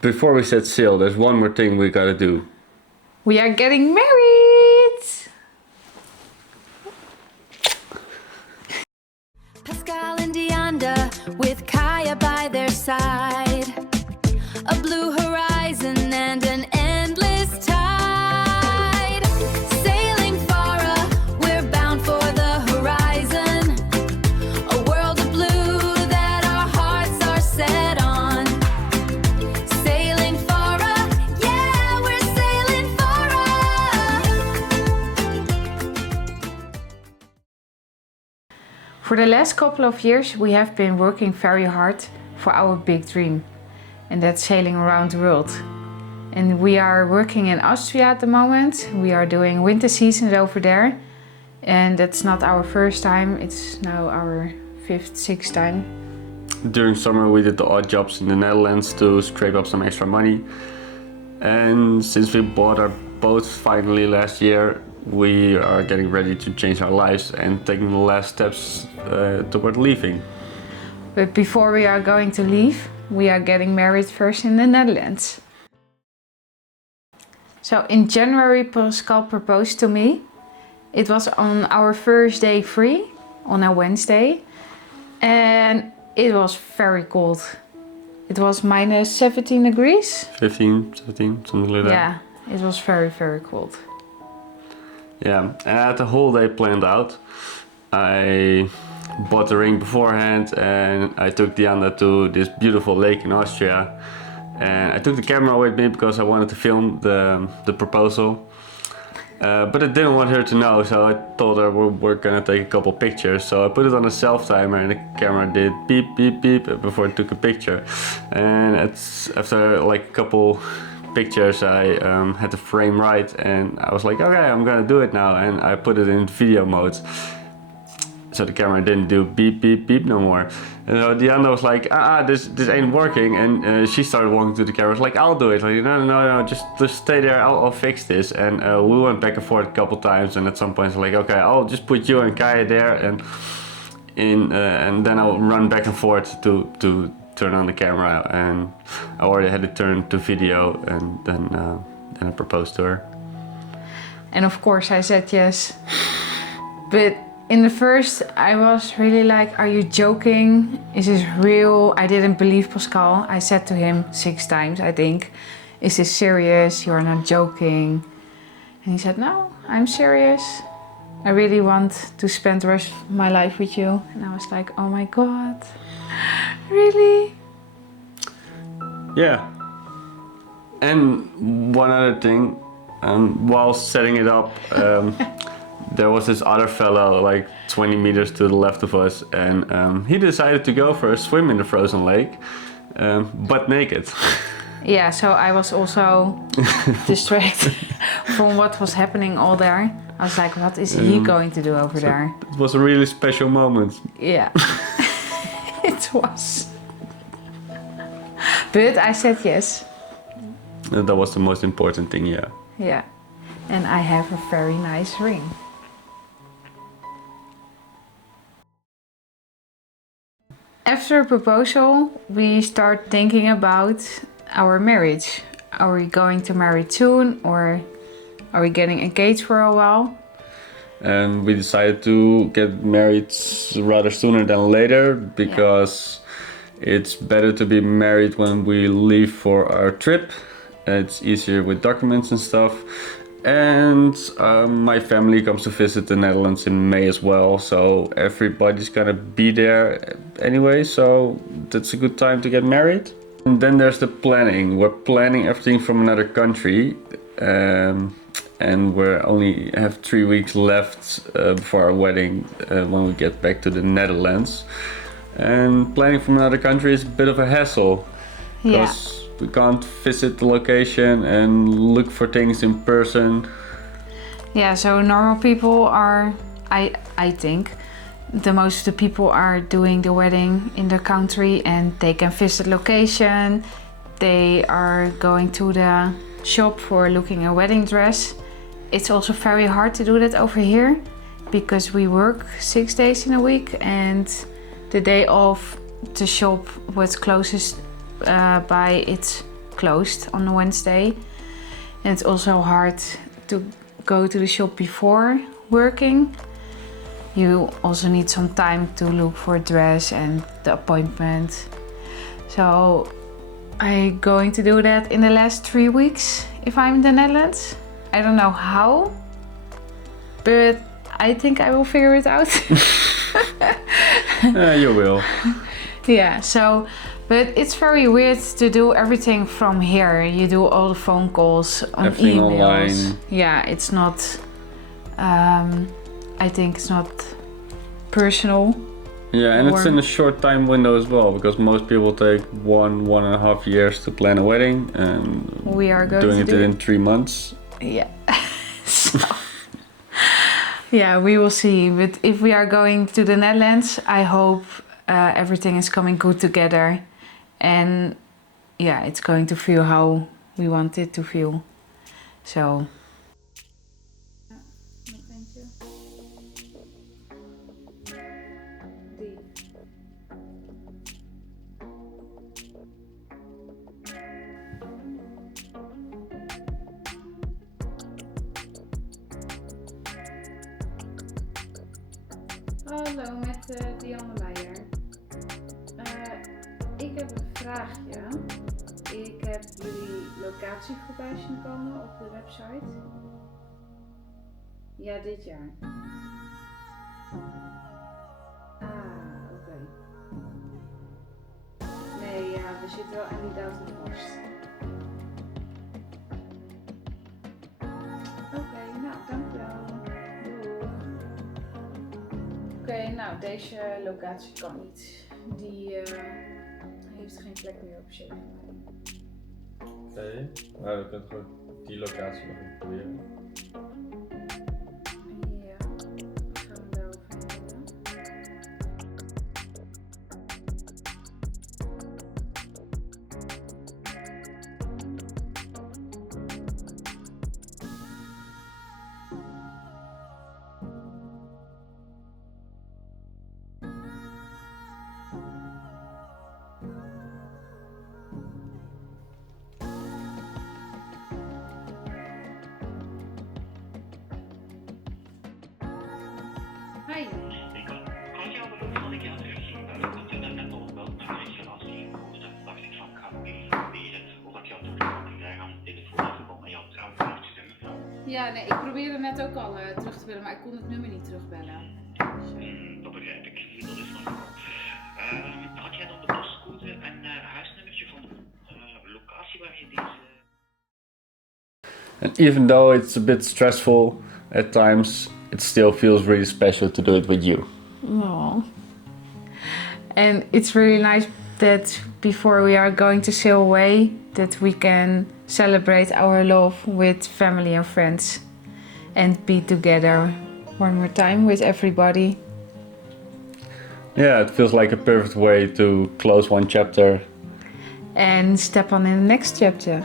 before we set sail, there's one more thing we gotta do. We are getting married! Pascal and Deanda with Kaya by their side. A blue horizon and an endless tide. Sailing far, we're bound for the horizon. A world of blue that our hearts are set on. Sailing far, yeah, we're sailing far. For the last couple of years we have been working very hard for our big dream, and that's sailing around the world. And we are working in Austria at the moment. We are doing winter seasons over there, and that's not our first time, it's now our 5th, 6th time. During summer we did the odd jobs in the Netherlands to scrape up some extra money. And since we bought our boat finally last year, we are getting ready to change our lives and taking the last steps toward leaving. But before we are going to leave, we are getting married first in the Netherlands. So in January, Pascal proposed to me. It was on our first day free, on a Wednesday. And it was very cold. It was minus 17 degrees. 15, 17, something like that. Yeah, it was very, very cold. Yeah, and I had the whole day planned out. I bought the ring beforehand and I took Diana to this beautiful lake in Austria. And I took the camera with me because I wanted to film the proposal. But I didn't want her to know, so I told her we're gonna take a couple pictures. So I put it on a self-timer and the camera did beep, beep, beep before it took a picture. And after like a couple pictures I had the frame right and I was like, okay, I'm gonna do it now, and I put it in video mode so the camera didn't do beep beep beep no more. And so Diana was like, this ain't working, and she started walking to the camera. I was like, I'll do it. Like, no, just stay there, I'll fix this. And we went back and forth a couple times, and at some point I was like, okay, I'll just put you and Kaya there, and then I'll run back and forth to turn on the camera, and I already had it turned to video, and then I proposed to her. And of course I said yes. But in the first I was really like, are you joking? Is this real? I didn't believe Pascal. I said to him 6 times, I think, is this serious? You are not joking. And he said, no, I'm serious. I really want to spend the rest of my life with you. And I was like, oh my God. Really? Yeah. And one other thing, while setting it up, there was this other fellow like 20 meters to the left of us, and he decided to go for a swim in the frozen lake, butt naked. Yeah, so I was also distracted from what was happening all there. I was like, what is he going to do over there? It was a really special moment. Yeah. It was. But I said yes. That was the most important thing, yeah. Yeah. And I have a very nice ring. After a proposal, we start thinking about our marriage. Are we going to marry soon, or are we getting engaged for a while? And we decided to get married rather sooner than later, because it's better to be married when we leave for our trip. It's easier with documents and stuff. And my family comes to visit the Netherlands in May as well, so everybody's gonna be there anyway, so that's a good time to get married. And then there's the planning. We're planning everything from another country, and we only have 3 weeks left before our wedding when we get back to the Netherlands. And planning from another country is a bit of a hassle, because we can't visit the location and look for things in person. Yeah, so normal people are, I think, most of the people are doing the wedding in the country and they can visit location. They are going to the shop for looking a wedding dress. It's also very hard to do that over here because we work 6 days in a week, and the day off the shop was closest by, it's closed on a Wednesday. And it's also hard to go to the shop before working. You also need some time to look for a dress and the appointment. So I'm going to do that in the last 3 weeks if I'm in the Netherlands. I don't know how, but I think I will figure it out. You will. Yeah, so, but it's very weird to do everything from here. You do all the phone calls on Everything emails. online. Yeah, it's not, I think it's not personal. Yeah, and it's Or- in a short time window as well, because most people take 1.5 years to plan a wedding, and We are going doing to it do in 3 months. Yeah. So, yeah, we will see. But if we are going to the Netherlands, I hope everything is coming good together. And yeah, it's going to feel how we want it to feel. So. Hallo, met Dianne Meijer. Ik heb een vraagje. Ik heb jullie locatie voorbij zien komen op de website. Ja, dit jaar. Ah, oké. Nee, ja, we zitten wel aan die datum vast. Oké, nou, dankjewel. Doei. Oké, nou, deze locatie kan niet. Die heeft geen plek meer op 7 mei. Oké, nou we kunnen gewoon die locatie nog even proberen. Ja, gaan we daarover hebben. Hi. Kan jou beloven wat ik jou heb gezien? Ik had je net al wel naar mijn relatie gekozen. Toen dacht ik van, ik ga nog even proberen of ik jou toch nog kan krijgen aan de telefoon even om aan jou trouwens te stemmen. Ja, nee, ik probeerde net ook al terug te bellen, maar ik kon het nummer niet terugbellen. Dat begrijp ik. Dat is normaal. Had jij dan de postcode en huisnummertje van de locatie waar je deze... And even though it's a bit stressful at times, it still feels really special to do it with you. Oh. And it's really nice that before we are going to sail away, that we can celebrate our love with family and friends and be together one more time with everybody. Yeah, it feels like a perfect way to close one chapter. And step on in the next chapter.